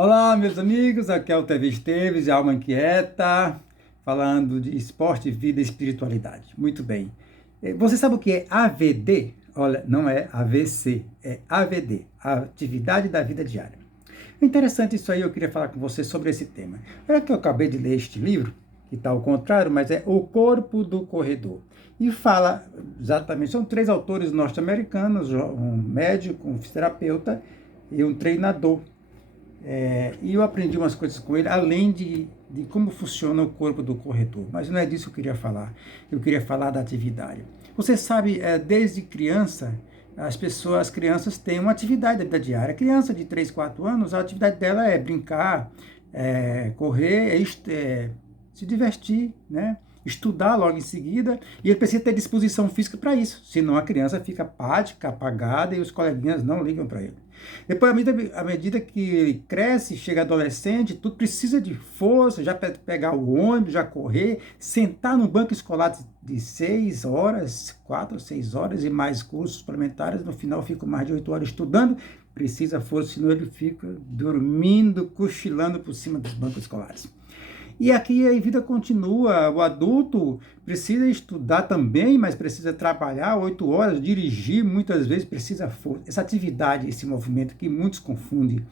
Olá, meus amigos, aqui é o TV Esteves, de Alma Inquieta, falando de esporte, vida e espiritualidade. Muito bem. Você sabe o que é AVD? Olha, não é AVC, é AVD, Atividade da Vida Diária. É interessante isso aí, eu queria falar com você sobre esse tema. Olha que eu acabei de ler este livro, que está ao contrário, mas é O Corpo do Corredor. E fala exatamente, são três autores norte-americanos, um médico, um fisioterapeuta e um treinador. E eu aprendi umas coisas com ele, além de como funciona o corpo do corredor. Mas não é disso que eu queria falar. Eu queria falar da atividade. Você sabe, desde criança, as crianças têm uma atividade da vida diária. A criança de 3, 4 anos, a atividade dela é brincar, correr, se divertir, né? Estudar logo em seguida, e ele precisa ter disposição física para isso, senão a criança fica apática, apagada e os coleguinhas não ligam para ele. Depois, à medida que ele cresce, chega adolescente, tudo precisa de força, já pegar o ônibus, já correr, sentar no banco escolar de 6 horas, 4 ou 6 horas e mais cursos suplementares, no final fica mais de 8 horas estudando, precisa força, senão ele fica dormindo, cochilando por cima dos bancos escolares. E aqui a vida continua, o adulto precisa estudar também, mas precisa trabalhar 8 horas, dirigir, muitas vezes precisa força. Essa atividade, esse movimento que muitos confundem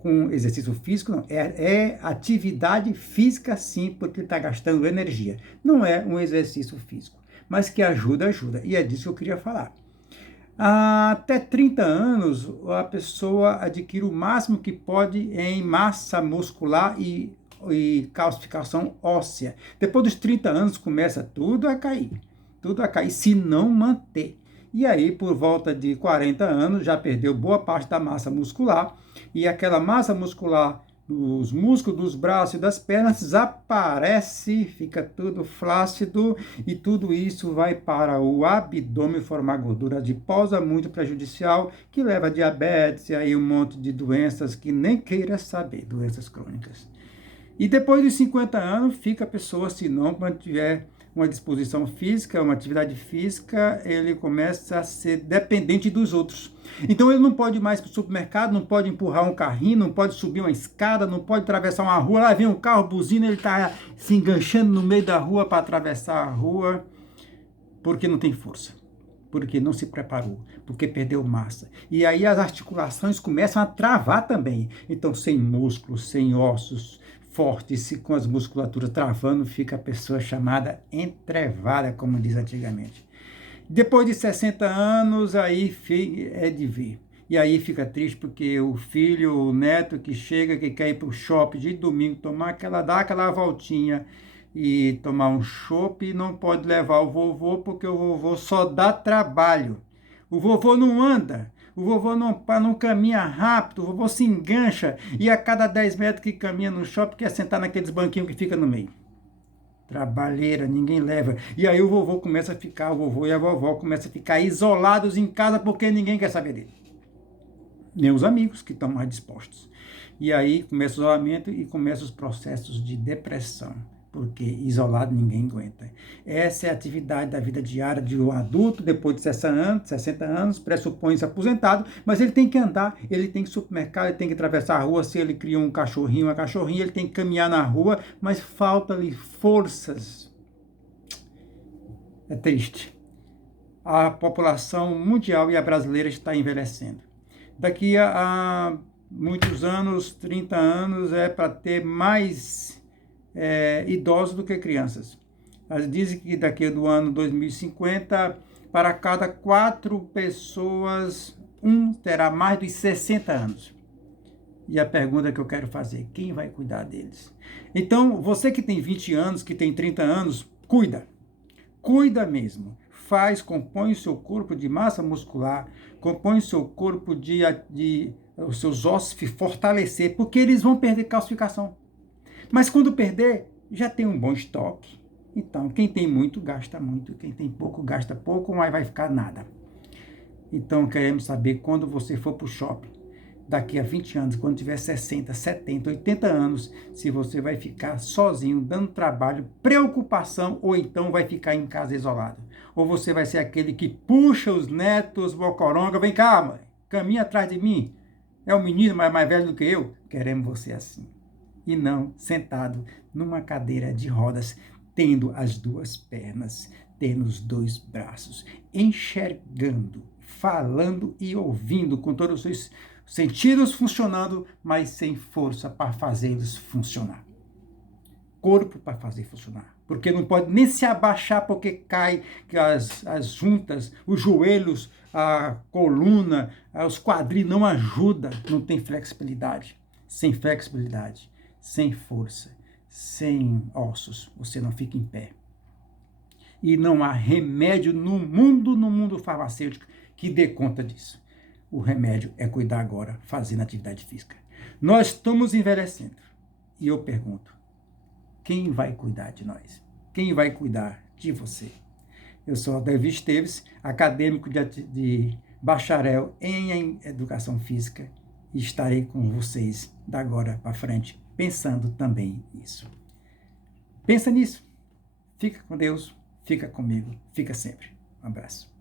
com exercício físico, não, é atividade física sim, porque está gastando energia. Não é um exercício físico, mas que ajuda. E é disso que eu queria falar. Até 30 anos, a pessoa adquire o máximo que pode em massa muscular e calcificação óssea. Depois dos 30 anos começa tudo a cair, se não manter. E aí, por volta de 40 anos, já perdeu boa parte da massa muscular, e aquela massa muscular dos músculos dos braços e das pernas desaparece, fica tudo flácido, e tudo isso vai para o abdômen formar gordura adiposa muito prejudicial, que leva a diabetes e aí um monte de doenças que nem queira saber, doenças crônicas. E depois dos 50 anos, fica a pessoa, se não mantiver uma disposição física, uma atividade física, ele começa a ser dependente dos outros. Então ele não pode ir mais para o supermercado, não pode empurrar um carrinho, não pode subir uma escada, não pode atravessar uma rua, lá vem um carro, buzina, ele está se enganchando no meio da rua para atravessar a rua, porque não tem força, porque não se preparou, porque perdeu massa. E aí as articulações começam a travar também. Então, sem músculos, sem ossos fortes, com as musculaturas travando, fica a pessoa chamada entrevada, como diz antigamente. Depois de 60 anos, aí é de ver. E aí fica triste porque o filho, o neto que chega, que quer ir para o shopping de domingo, dar aquela voltinha e tomar um chopp, e não pode levar o vovô porque o vovô só dá trabalho. O vovô não anda, o vovô não caminha rápido, o vovô se engancha, e a cada 10 metros que caminha no shopping quer sentar naqueles banquinhos que fica no meio. Trabalheira, ninguém leva. E aí o vovô e a vovó começam a ficar isolados em casa porque ninguém quer saber dele. Nem os amigos que estão mais dispostos. E aí começa o isolamento e começam os processos de depressão, porque isolado ninguém aguenta. Essa é a atividade da vida diária de um adulto, depois de 60 anos, pressupõe-se aposentado, mas ele tem que andar, ele tem que ir ao supermercado, ele tem que atravessar a rua, se ele cria um cachorrinho, uma cachorrinha, ele tem que caminhar na rua, mas falta-lhe forças. É triste. A população mundial e a brasileira está envelhecendo. Daqui a muitos anos, 30 anos, é para ter mais idosos do que crianças. Elas dizem que daqui do ano 2050, para cada 4 pessoas, um terá mais de 60 anos. E a pergunta que eu quero fazer, quem vai cuidar deles? Então, você que tem 20 anos, que tem 30 anos, cuida mesmo. Compõe o seu corpo de massa muscular, compõe o seu corpo os seus ossos fortalecer, porque eles vão perder calcificação. Mas quando perder, já tem um bom estoque. Então, quem tem muito, gasta muito. Quem tem pouco, gasta pouco, mas vai ficar nada. Então, queremos saber quando você for para o shopping, daqui a 20 anos, quando tiver 60, 70, 80 anos, se você vai ficar sozinho, dando trabalho, preocupação, ou então vai ficar em casa isolado. Ou você vai ser aquele que puxa os netos, bocoronga, vem cá, mãe, caminha atrás de mim. É um menino mais velho do que eu? Queremos você assim. E não sentado numa cadeira de rodas, tendo as duas pernas, tendo os dois braços, enxergando, falando e ouvindo, com todos os seus sentidos funcionando, mas sem força para fazê-los funcionar. Corpo para fazer funcionar. Porque não pode nem se abaixar porque cai as juntas, os joelhos, a coluna, os quadris não ajuda, não tem flexibilidade. Sem flexibilidade, sem força, sem ossos, você não fica em pé. E não há remédio no mundo farmacêutico, que dê conta disso. O remédio é cuidar agora, fazendo atividade física. Nós estamos envelhecendo. E eu pergunto, quem vai cuidar de nós? Quem vai cuidar de você? Eu sou Davi Esteves, acadêmico de bacharel em Educação Física, e estarei com vocês da agora para frente, pensando também nisso. Pensa nisso. Fica com Deus, fica comigo, fica sempre. Um abraço.